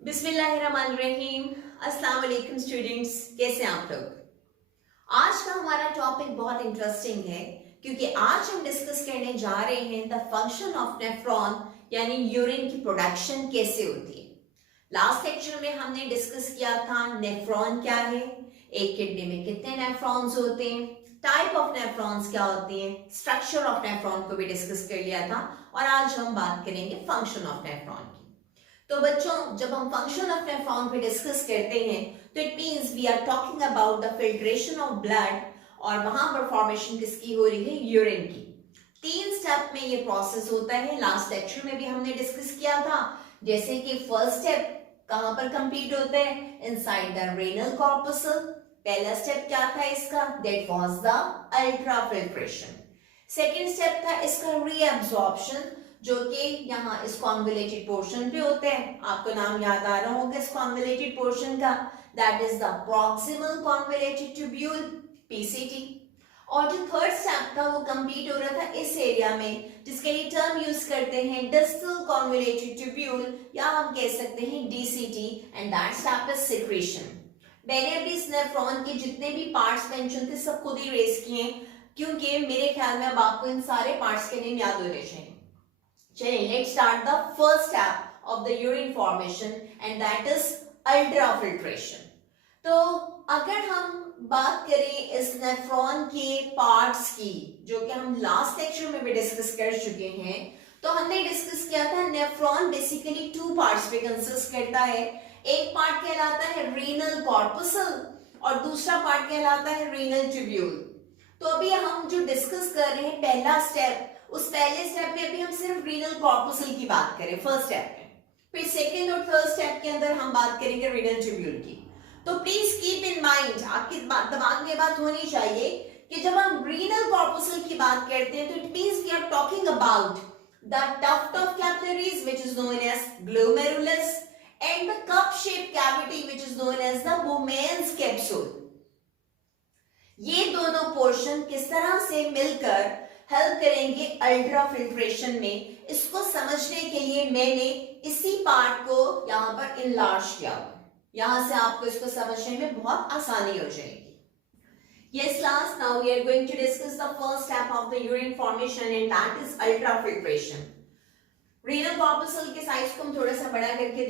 बिस्मिल्लाहिर्रहमानिर्रहीम। अस्सलाम वालेकुम स्टूडेंट्स, कैसे हैं आप लोग। आज का हमारा टॉपिक बहुत इंटरेस्टिंग है क्योंकि आज हम डिस्कस करने जा रहे हैं द फंक्शन ऑफ नेफ्रॉन, यानी यूरिन की प्रोडक्शन कैसे होती है। लास्ट लेक्चर में हमने डिस्कस किया था नेफ्रॉन क्या है, एक किडनी में कितने नेफ्रॉन्स होते हैं, टाइप ऑफ नेफ्रॉन्स क्या होती हैं, स्ट्रक्चर ऑफ नेफ्रॉन को भी डिस्कस कर लिया था और आज हम बात करेंगे फंक्शन ऑफ नेफ्रॉन की। तो बच्चों, जब हम फंक्शन ऑफ नेफ्रॉन पे डिस्कस करते हैं तो it means we are talking about the filtration of blood और वहां पर फॉर्मेशन किसकी हो रही है, यूरिन की। 3 स्टेप में ये प्रोसेस होता है। लास्ट लेक्चर में भी हमने डिस्कस किया था, जैसे कि फर्स्ट स्टेप कहां पर कंप्लीट होता है, इनसाइड द रेनल कॉर्पसल। पहला स्टेप क्या था इसका, that was the ultra filtration. Second step था इसका रीअब्सॉर्प्शन, जो कि यहाँ इस कॉन्वोलेटेड पोर्शन पे होते हैं। आपको नाम याद आ रहा होगा इस कॉन्वोलेटेड पोर्शन का, that is the proximal convoluted tubule, PCT. और जो थर्ड स्टेप था वो कंप्लीट हो रहा था इस एरिया में, जिसके लिए टर्म यूज करते हैं डिस्टल कॉन्वोलेटेड ट्यूब्यूल, या हम कह सकते हैं DCT, and that step is secretion. मैंने अभी इस नेफ्रॉन के जितने भी पार्ट्स मेंशन थे सब खुद ही रेस किए, क्योंकि मेरे ख्याल में अब आपको इन सारे पार्ट्स के नेम याद होने चाहिए। चलिए, let's start the first step of the urine formation and that is ultrafiltration. तो अगर हम बात करें इस नेफ्रॉन के पार्ट्स की, जो कि हम लास्ट लेक्चर में भी डिस्कस कर चुके हैं, तो हमने डिस्कस किया था नेफ्रॉन बेसिकली 2 पार्ट्स पे कंसिस्ट करता है। एक पार्ट कहलाता है रीनल कॉर्पसल और दूसरा पार्ट कहलाता है रीनल ट्यूब्यूल। तो अभी हम जो डिस्कस कर रहे हैं पहला स्टेप, उस पहले स्टेप में अभी हम सिर्फ रीनल कॉर्पसल की बात करें फर्स्ट स्टेप में, फिर सेकंड और थर्ड स्टेप के अंदर हम बात करेंगे रीनल ट्यूब्यूल की। तो प्लीज कीप इन माइंड, आपके दिमाग में बात होनी चाहिए कि जब हम रीनल कॉर्पसल की बात करते हैं तो it means we are talking about the tuft of capillaries which is known as glomerulus and the cup shape cavity which is known as the Bowman's capsule. ये दोनों पोर्शन किस तरह से मिलकर हेल्प करेंगे अल्ट्रा फिल्ट्रेशन में, इसको समझने के लिए मैंने इसी पार्ट को यहाँ पर इनलार्ज किया हुआ। यहां से आपको इसको समझने में बहुत आसानी हो जाएगी। Yes class, now we are going to discuss the first step of the urine formation and that is ultrafiltration. Renal corpuscle के साइज को हम थोड़ा सा बड़ा करके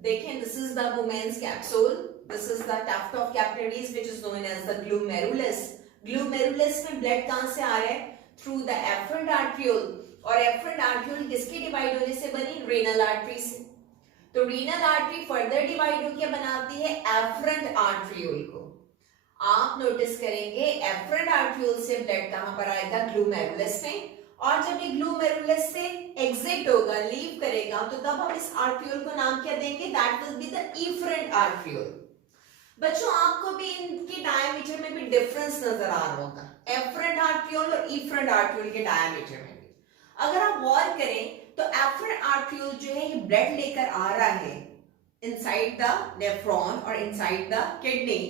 देखें, this is the Bowman's capsule, this is the tuft of capillaries which is known as the glomerulus. Glomerulus में blood कहां से आ रहा है, थ्रू द एफरेंट आर्ट्रियोल, और एफरेंट आर्ट्रियोल किसके डिवाइड होने से बनी, रेनल आर्टरी से। तो रीनल आर्टरी फर्दर डिवाइड होकर बनाती है एफरेंट आर्ट्रियोल को। आप नोटिस करेंगे एफरेंट आर्ट्रियोल से ब्लड कहां पर आएगा, ग्लोमेरुलस में, और जब ये ग्लोमेरुलस से एग्जिट होगा, लीव करेगा, तो तब हम इस आर्ट्रियोल को नाम क्या देंगे, that will be the efferent arteriole. बच्चों, आपको भी इनके डायमीटर में भी डिफरेंस नजर आ रहा होगा, एफरेंट आर्ट्रियोल और इफरेंट आर्ट्रियोल के डायमीटर में भी। अगर आप गौर करें तो एफरेंट आर्ट्रियोल जो है ये ब्लड लेकर आ रहा है इनसाइड द नेफ्रॉन और इनसाइड द किडनी,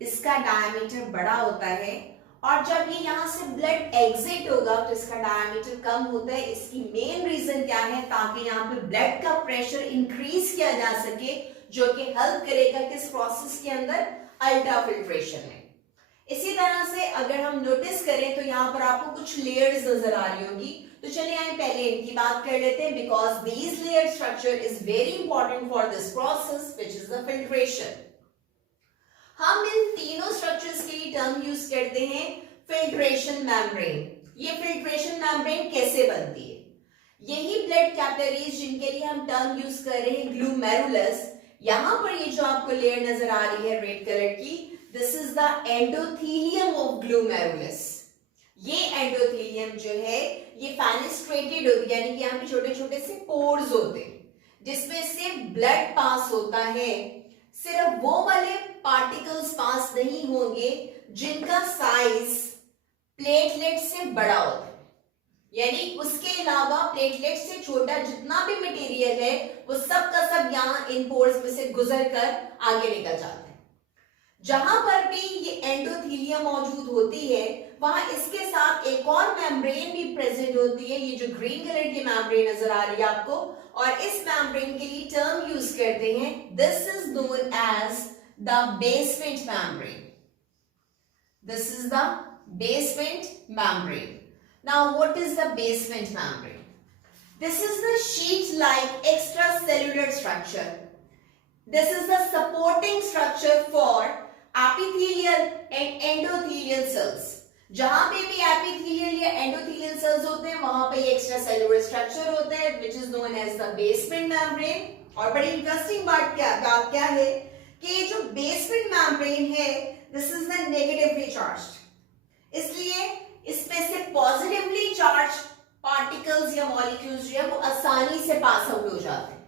इसका डायमीटर बड़ा होता है, और जब ये यहाँ से ब्लड एग्जिट होगा तो इसका डायमीटर कम होता है। इसकी मेन रीजन क्या है, ताकि यहाँ पे ब्लड का प्रेशर इंक्रीज किया जा सके, जो कि हेल्प करेगा किस प्रोसेस के अंदर, अल्ट्रा फिल्ट्रेशन में। इसी तरह से अगर हम नोटिस करें तो यहाँ पर आपको कुछ लेयर्स नजर आ रही होंगी, तो चलिए आइए पहले इनकी बात कर लेते हैं, because these layer structure is very important for this process which is the filtration. हम इन तीनों स्ट्रक्चर्स के लिए टर्म यूज करते हैं फिल्ट्रेशन मेम्ब्रेन। ये फिल्ट्रेशन मेम्ब्रेन कैसे बनती है, यही ब्लड कैपिलरीज जिनके लिए हम टर्म यूज कर रहे हैं ग्लोमेरुलस, यहां पर ये जो आपको लेयर नजर आ रही है रेड कलर की, this is the endothelium of glomerulus. ये एंडोथेलियम जो है ये फेनेस्ट्रेटेड होती है, यानी कि यहाँ पे छोटे छोटे से पोर्स होते हैं जिसमें से ब्लड पास होता है। सिर्फ वो वाले पार्टिकल्स पास नहीं होंगे जिनका साइज प्लेटलेट से बड़ा होता है, यानी उसके अलावा प्लेटलेट से छोटा जितना भी मटेरियल है वो सब का सब यहाँ इन पोर्स में से गुजर कर आगे निकल जाता है। जहां पर भी ये एंडोथेलियम मौजूद होती है वहां इसके साथ एक और मेम्ब्रेन भी प्रेजेंट होती है, ये जो ग्रीन कलर की मेम्ब्रेन नजर आ रही है आपको, और इस मेम्ब्रेन के लिए टर्म यूज करते हैं, this is known as the basement membrane. This is the basement membrane. Now, what is the basement membrane? This is the sheet-like extracellular structure. This is the supporting structure for epithelial and endothelial cells. जहां पे भी epithelial या endothelial cells होते हैं, वहां पे extracellular structure होता है, which is known as the basement membrane. और बड़ी interesting बात क्या है कि जो basement membrane है, this is the negatively charged. इसलिए इसमें से पॉजिटिवली चार्ज पार्टिकल्स या मॉलिक्यूल्स जो है वो आसानी से पास आउट हो जाते हैं.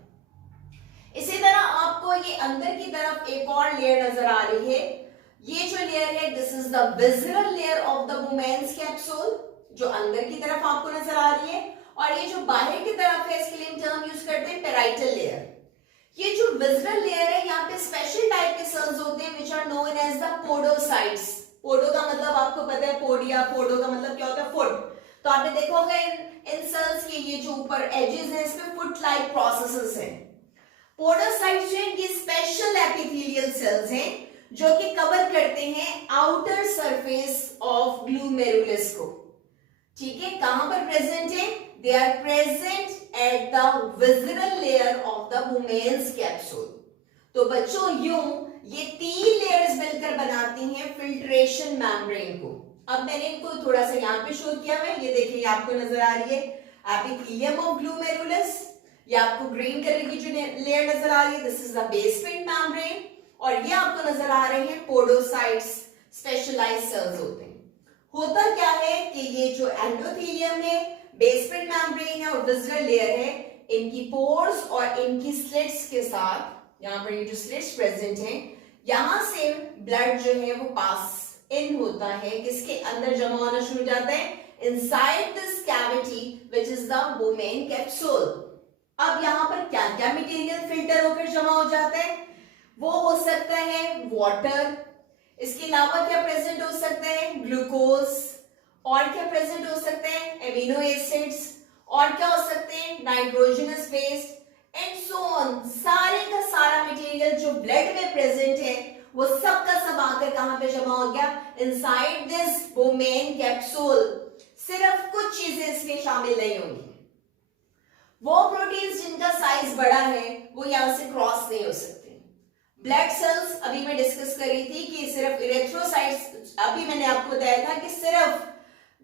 इसी तरह आपको ये अंदर की तरफ एक और लेयर नजर आ रही है. ये जो लेयर है, this is the visceral layer of the Bowman's capsule, जो अंदर की तरफ आपको नजर आ रही है. और ये जो बाहर की तरफ है, इसके लिए हम टर्म यूज करते हैं पेराइटल लेयर. ये जो विसरल लेयर है, यहाँ पे स्पेशल टाइप के सेल्स होते हैं which are known as the podocytes. Podo का मतलब आपको पता है, पोडिया, पोडो का मतलब क्या होता है, फुट. तो आपने देखा होगा इन सेल्स के ये जो ऊपर एजेस हैं, इसमें फुट लाइक प्रोसेसेस हैं. पोडोसाइट्स जो हैं, ये स्पेशल एपिथेलियल सेल्स हैं जो कि कवर करते हैं आउटर सरफेस ऑफ ग्लूमेरुलस को. ठीक है, कहां पर प्रेजेंट है? They are present at the visceral layer of the Bowman's capsule. तो बच्चों, यूं ये 3 लेयर्स मिलकर बनाती हैं फिल्ट्रेशन मेम्ब्रेन को. अब मैंने इनको थोड़ा सा यहाँ पे शो किया है. ये देखिए, आपको नजर आ रही है एपिथेलियम ऑफ ग्लूमेरुलस. ये आपको ग्रीन कलर की जो लेयर नजर आ रही है, this is the basement membrane. और ये आपको नजर आ रहे हैं पोडोसाइट्स, स्पेशलाइज्ड सेल्स होते हैं. होता क्या है कि ये जो एंडोथेलियम है, बेसमेंट मेम्ब्रेन है और विसरल लेयर है, इनकी पोर्स और इनकी स्लिट्स के साथ, यहाँ पर ये जो स्लिट्स प्रेजेंट हैं, यहां से ब्लड जो है वो पास इन होता है, किसके अंदर जमा होना शुरू हो जाता है, inside this cavity which is the women capsule. अब यहाँ पर क्या क्या मटेरियल फिल्टर होकर जमा हो जाता है? वो हो सकता है वाटर, इसके अलावा क्या प्रेजेंट हो सकता है, ग्लूकोज, और क्या प्रेजेंट हो सकते हैं, एमिनो एसिड्स, और क्या हो सकते हैं, nitrogenous base and so on. सारे का सारा मटेरियल जो ब्लड में प्रेजेंट है, वो सब का सब आकर कहां पे जमा हो गया, इनसाइड दिस बुमेन कैप्सूल. सिर्फ कुछ चीजें इसमें शामिल नहीं होंगी. वो प्रोटीन्स जिनका साइज बड़ा है, वो यहां से क्रॉस नहीं हो सकते. ब्लड सेल्स अभी मैं डिस्कस कर रही थी कि सिर्फ इरेथ्रोसाइट्स, अभी मैंने आपको बताया था कि सिर्फ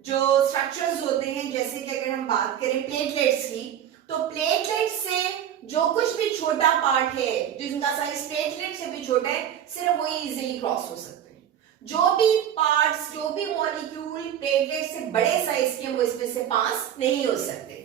जो स्ट्रक्चर्स होते हैं, जैसे कि अगर हम बात करें प्लेटलेट्स की, तो प्लेटलेट से जो कुछ भी छोटा पार्ट है, जिनका साइज प्लेटलेट से भी छोटा है, सिर्फ वही इजीली क्रॉस हो सकते हैं. जो भी पार्ट्स, जो भी मॉलिक्यूल प्लेटलेट से बड़े साइज के, वो इसमें से पास नहीं हो सकते.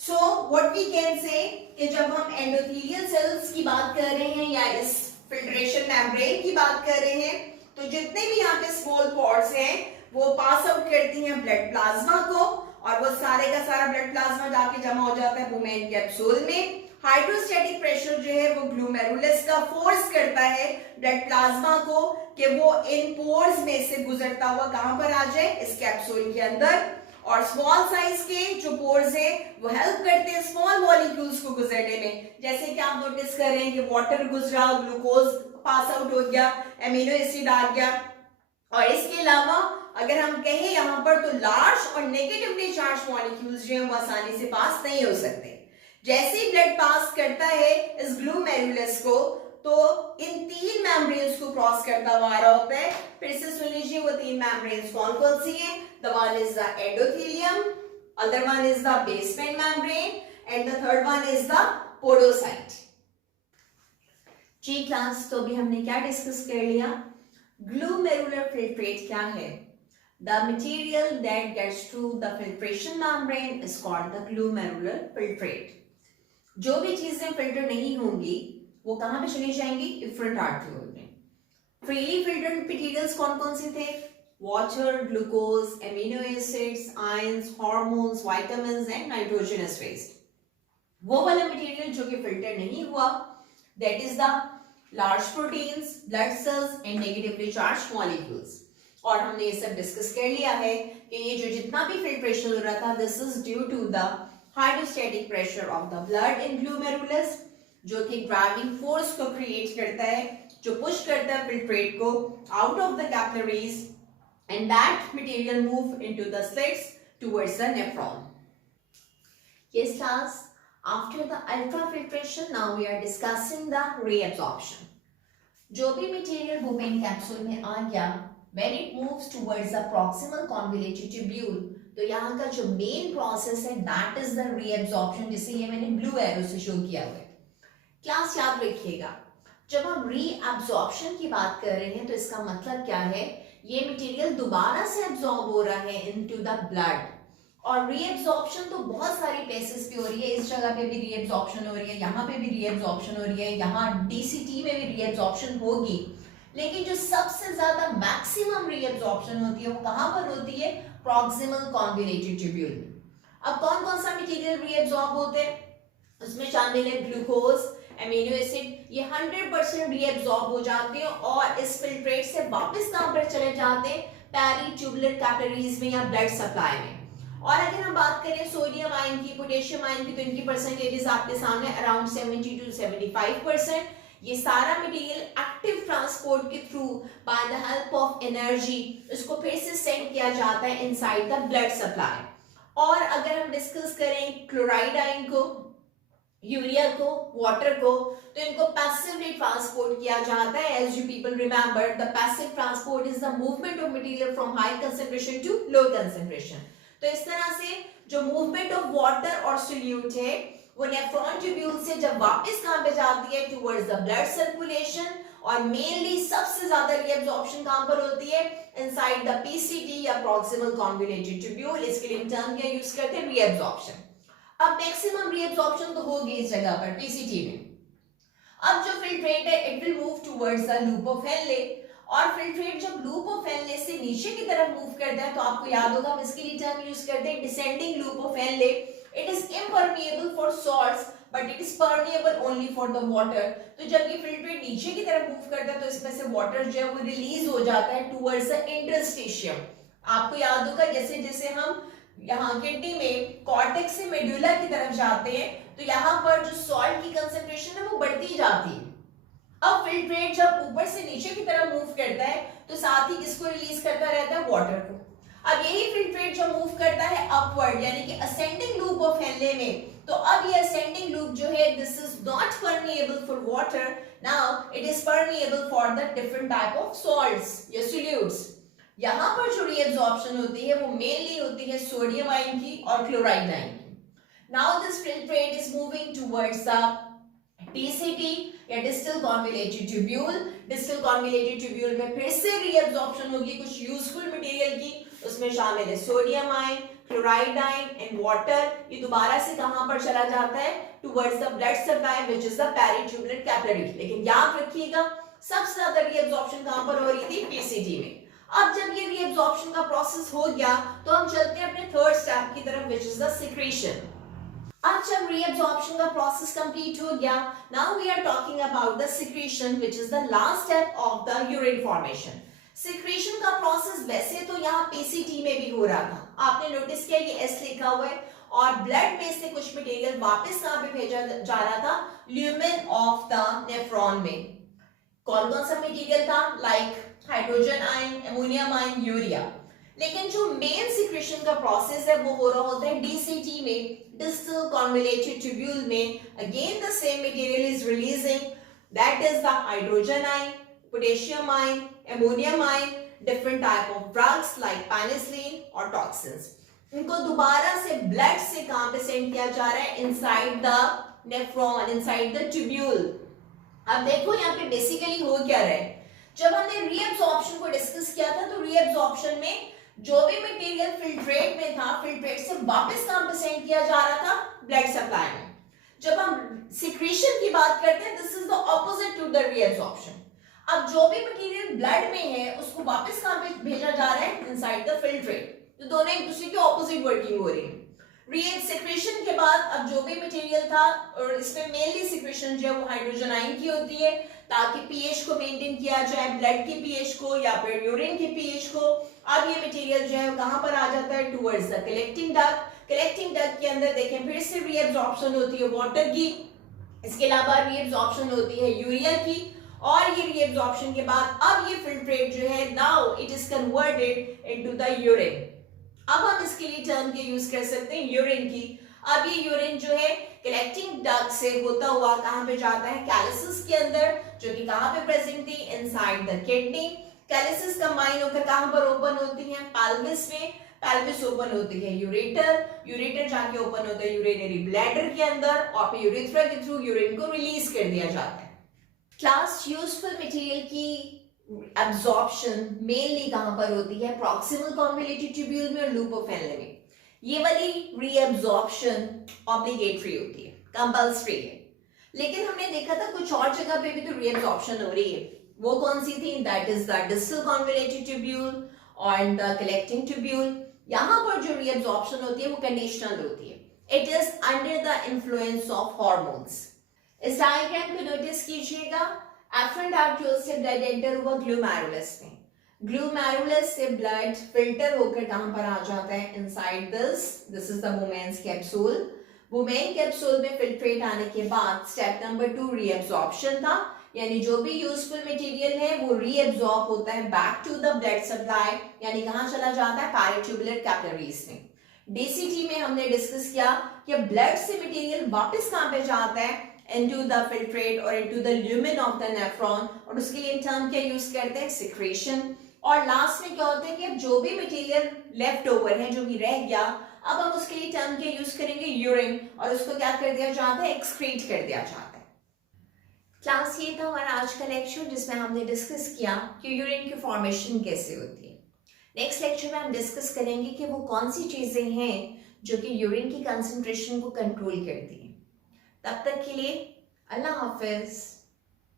So what we can say कि जब हम एंडोथेलियल सेल्स की बात कर रहे हैं या इस फिल्ट्रेशन मेम्ब्रेन की बात कर रहे हैं, तो जितने भी यहाँ पे स्मॉल पॉर्ट्स हैं, वो पास आउट करती हैं ब्लड प्लाज्मा को, और वो सारे का सारा ब्लड प्लाज्मा जाके जमा हो जाता है बुमेन कैप्सूल में. हाइड्रोस्टैटिक प्रेशर जो है वो ग्लूमेरुलस का फोर्स करता है ब्लड प्लाज्मा को कि वो इन पोर्स में से गुजरता हुआ कहां पर आ जाए, इस कैप्सूल के अंदर. और स्मॉल साइज के जो पोर्स है वो हेल्प करते हैं स्मॉल मॉलिक्यूल्स को गुजरने में. जैसे कि आप नोटिस कर रहे हैं कि वाटर गुजरा, ग्लूकोज पास आउट हो गया, एमिनो एसिड आ गया. और इसके अलावा अगर हम कहें यहाँ पर, तो लार्ज और नेगेटिवली चार्ज मॉलिक्यूल्स जो है वो आसानी से पास नहीं हो सकते. जैसे ही ब्लड पास करता है इस ग्लूमेरुलस को, तो इन 3 मेम्ब्रेन्स को क्रॉस करता हुआ आ रहा होता है. फिर से सुन लीजिए, वो 3 मेम्ब्रेन्स कौन कौन सी हैं? The one is the endothelium, other one is the basement membrane, and the third one is the podocyte. जी क्लास, तो अभी हमने क्या डिस्कस कर लिया? ग्लूमेरुलर फिल्ट्रेट क्या है? The material that gets through the filtration membrane is called the glomerular filtrate. जो भी चीजें फिल्टर नहीं होंगी, वो कहां पे चली जाएंगी? इफ्रंट आर्टरियोल में. फ्रीली फिल्टर्ड मटेरियल्स कौन कौन से थे? Water, glucose, amino acids, ions, hormones, vitamins and nitrogenous waste. वो वाला मटेरियल जो कि फिल्टर नहीं हुआ, that is the large proteins, blood cells and negatively charged molecules. और हमने ये सब डिस्कस कर लिया है कि ये जो जितना भी फिल्ट्रेशन हो रहा था, this is due to the hydrostatic pressure of the blood in glomerulus. जो कि ड्राइविंग फोर्स को क्रिएट करता है, जो पुश करता है फिल्ट्रेट को out of the capillaries, and that material move into the slits towards the nephron. Yes class, after the ultrafiltration now we are discussing the reabsorption. जो भी मटेरियल बुपेन कैप्सूल में आ गया, when it moves towards the proximal convoluted tubule, तो यहाँ का जो main process है that is the reabsorption, जिसे ये मैंने ब्लू एरो से शो किया हुआ है। क्लास याद रखिएगा, जब हम रीअब्जॉर्प्शन की बात कर रहे हैं तो इसका मतलब क्या है, ये मटेरियल दोबारा से एब्जॉर्ब हो रहा है इनटू द ब्लड। और रीएब्जॉर्प्शन तो बहुत सारी प्लेसेस पे हो रही है, इस जगह पे भी रीएब्जॉर्प्शन हो रही है, यहाँ पे भी रीएब्जॉर्प्शन हो रही है, यहाँ डीसीटी में भी रीएब्जॉर्प्शन होगी, लेकिन जो सबसे ज्यादा मैक्सिमम रीएब्जॉर्प्शन होती है वो कहाँ पर होती है, प्रॉक्सिमल कॉन्वोल्यूटेड ट्यूब्यूल में। अब कौन कौन सा मटेरियल रीएब्जॉर्ब होते हैं, उसमें शामिल है ग्लूकोज, एमिनो एसिड, ये 100% रीएब्सॉर्ब हो जाते हैं और इस फिल्ट्रेट से वापस कहां पर चले जाते हैं, पेरीट्यूबुलर कैपिलरीज में या ब्लड सप्लाई में। और अगर हम बात करें सोडियम आयन की, पोटेशियम आयन की, तो इनकी परसेंटेजेस आपके सामने अराउंड 70 to 75%। ये सारा मटेरियल एक्टिव ट्रांसपोर्ट के through by the help of energy इसको फिर से सेंड किया जाता है इनसाइड द ब्लड सप्लाई। और अगर हम डिस्कस करें क्लोराइड आयन को, यूरिया को, वाटर को, तो इनको पैसिवली ट्रांसपोर्ट किया जाता है। As you people remember, the passive transport is the movement of material from high concentration to low concentration. तो इस तरह से जो मूवमेंट ऑफ वाटर और सोल्यूट है वो नेफ्रॉन ट्यूब्यूल से जब वापस कहां पे जाती है, टुवर्ड्स द ब्लड सर्कुलेशन, और मेनली सबसे ज्यादा रीअब्जॉर्प्शन कहां पर होती है, इनसाइड द पीसीटी या प्रॉक्सिमल कॉन्वोल्यूटेड ट्यूब्यूल। इसके लिए टर्म क्या यूज करते हैं, रीअब्जॉर्प्शन। अब मैक्सिमम रीअब्जॉर्प्शन तो होगी इस जगह पर पीसीटी में। अब जो फिल्ट्रेट है it will move towards the loop of Henle, और फिल्ट्रेट जब लूप ऑफ हेनले से नीचे की तरफ मूव करता है तो आपको याद होगा हम इसके लिए टर्म यूज करते हैं descending loop of Henle. It is impermeable for salts but it is permeable only for the water. तो जब ये फिल्ट्रेट नीचे की तरफ मूव करता है तो इसमें से वाटर जो है वो रिलीज हो जाता है टुवर्ड्स द इंटरस्टिशियम। आपको याद होगा जैसे जैसे हम यहाँ किडनी में कॉर्टेक्स से मेडुला की तरफ जाते हैं तो यहाँ पर जो सॉल्ट की कंसंट्रेशन है वो बढ़ती जाती है। अब फिल्ट्रेट जब ऊपर से नीचे की तरफ मूव करता है तो साथ ही किसको रिलीज करता रहता है, वाटर को। अब यही फिल्ट्रेट जब मूव करता है अपवर्ड यानी कि असेंडिंग लूप ऑफ हेनले में, तो अब ये असेंडिंग लूप जो है this is not permeable for water, now it is permeable for the different type of salts या सोल्यूट्स। यहाँ पर जो रीअब्जॉर्प्शन होती है वो मेनली होती है सोडियम आयन की और क्लोराइड आयन की। Now this filtrate is moving towards the DCT या distal convoluted tubule. Distal convoluted tubule में फिर से रीअब्जॉर्प्शन होगी कुछ यूजफुल मटेरियल की, उसमें शामिल है sodium ion, chloride ion and water. ये दोबारा से कहां पर चला जाता है, towards the blood supply which is the peritubular capillary. लेकिन याद रखिएगा सबसे ज्यादा रीअब्जॉर्प्शन कहां पर हो रही थी, पीसीटी में। अब जब ये रीअब्जॉर्प्शन का प्रोसेस हो गया तो हम चलते हैं अपने थर्ड स्टेप की तरफ व्हिच इज द सिक्रीशन। अब जब रीअब्जॉर्प्शन का प्रोसेस कंप्लीट हो गया, now we are talking about the secretion which is the last step of the urine formation. Secretion का प्रोसेस वैसे तो यहाँ पीसीटी में भी हो रहा था, आपने नोटिस किया ये एस लिखा हुआ है, और ब्लड में से कुछ मटेरियल वापस कहां पे भेजा जा रहा था, ल्यूमेन ऑफ द नेफ्रॉन में। कौन कौन सा मटेरियल था, like hydrogen ion, ammonium ion, urea. लेकिन जो मेन सिक्रीशन का प्रोसेस है वो हो रहा होता है डीसीटी में, डिस्टल कॉन्वोल्यूटेड ट्यूब्यूल में। Again the same material is releasing, that is the hydrogen ion, potassium ion, ammonium ion, different type of drugs like penicillin और टॉक्सिन्स। इनको दोबारा से ब्लड से कहां पे सेंड किया जा रहा है, inside the nephron, inside the tubule. अब देखो यहाँ पे बेसिकली हो क्या रहा है, जब हमने रीअब्जॉर्प्शन को डिस्कस किया था तो रीअब्जॉर्प्शन में जो भी मटेरियल फिल्ट्रेट में था, फिल्ट्रेट से वापस कहां पे सेंड किया जा रहा था, ब्लड सप्लाई में। जब हम सिक्रीशन की बात करते हैं this is the opposite to the reabsorption. अब जो भी मटेरियल ब्लड में है उसको वापस कहां पे भेजा जा रहा है, इनसाइड द फिल्ट्रेट। तो दोनों एक दूसरे की ऑपोजिट वर्किंग हो रही है। सिक्रीशन के बाद अब जो भी मटेरियल था, और इसमें मेनली सिक्रीशन जो है वो हाइड्रोजन आयन की होती है ताकि पीएच को मेंटेन किया जाए, ब्लड की पीएच को या फिर यूरिन की पीएच को। अब ये मटेरियल जो है कहां पर आ जाता है, towards the collecting duct. Collecting duct के अंदर देखें फिर से रीअब्जॉर्प्शन होती है वाटर की, इसके अलावा रीएब्जॉर्प्शन होती है यूरिया की, और ये रीएब्जॉर्प्शन के बाद अब ये फिल्ट्रेट जो है now it is converted into the urine. अब हम इसके लिए टर्म के यूज कर सकते हैं यूरिन की। अब ये यूरिन जो है कलेक्टिंग डक्ट से होता हुआ कहां पे जाता है, कैलिसिस के अंदर, जो कि कहां पे प्रेजेंट थी, इनसाइड द किडनी। कैलिसिस कंबाइन होकर कहां पर ओपन होती है, पेल्विस में। पेल्विस ओपन होती है यूरेटर, यूरेटर जाके ओपन होता है यूरिनरी ब्लैडर के अंदर, और फिर यूरेथ्रा के थ्रू यूरिन को रिलीज कर दिया जाता है। क्लास यूजफुल मटेरियल की एब्जॉर्प्शन मेनली कहां पर होती है, प्रॉक्सिमल कॉन्वोल्यूटेड ट्यूब्यूल में और लूप ऑफ एनले में। ये वाली रीएब्जॉर्प्शन ऑब्लिगेटरी होती है, कंपल्सरी है। लेकिन हमने देखा था कुछ और जगह पे भी तो रीएब्जॉर्प्शन हो रही है। वो कौन सी थी, that is the distal convoluted tubule और द कलेक्टिंग ट्यूब्यूल। यहां पर जो रीएब्जॉर्प्शन होती है वो कंडीशनल होती है, it is under the influence of hormones. इस डायग्राम को नोटिस कीजिएगा, एफरेंट आर्टरियोल से ब्लड एंटर हुआ ग्लोमेरुलस में, ग्लोमेरुलस से ब्लड फिल्टर होकर कहां पर आ जाता है, inside this is the Bowman's capsule. Bowman capsule में फिल्ट्रेट आने के बाद स्टेप नंबर 2 रीएब्जॉर्प्शन था, यानी जो भी यूजफुल मटेरियल है वो रीएब्जॉर्ब होता है back to the blood supply, यानी कहां चला जाता है, पैराट्यूबुलर कैपिलरीज में। डीसीटी में हमने डिस्कस किया कि ब्लड से मटेरियल वापस कहां पे जाता है, into the filtrate or into the lumen of the nephron, और उसके लिए टर्म क्या यूज करते हैं, secretion। और लास्ट में क्या होता है कि अब जो भी मटेरियल लेफ्ट ओवर है, जो भी रह गया, अब हम उसके लिए टर्म क्या यूज करेंगे, यूरिन, और उसको क्या कर दिया जाता है, एक्सक्रीट कर दिया जाता है। क्लास ये था हमारा आज का लेक्चर, जिसमें हमने डिस्कस किया कि यूरिन की फॉर्मेशन कैसे होती है। नेक्स्ट लेक्चर में हम डिस्कस करेंगे कि वो कौन सी चीजें हैं जो कि यूरिन की कंसंट्रेशन को कंट्रोल करती हैं। तब तक के लिए अल्लाह हाफिज।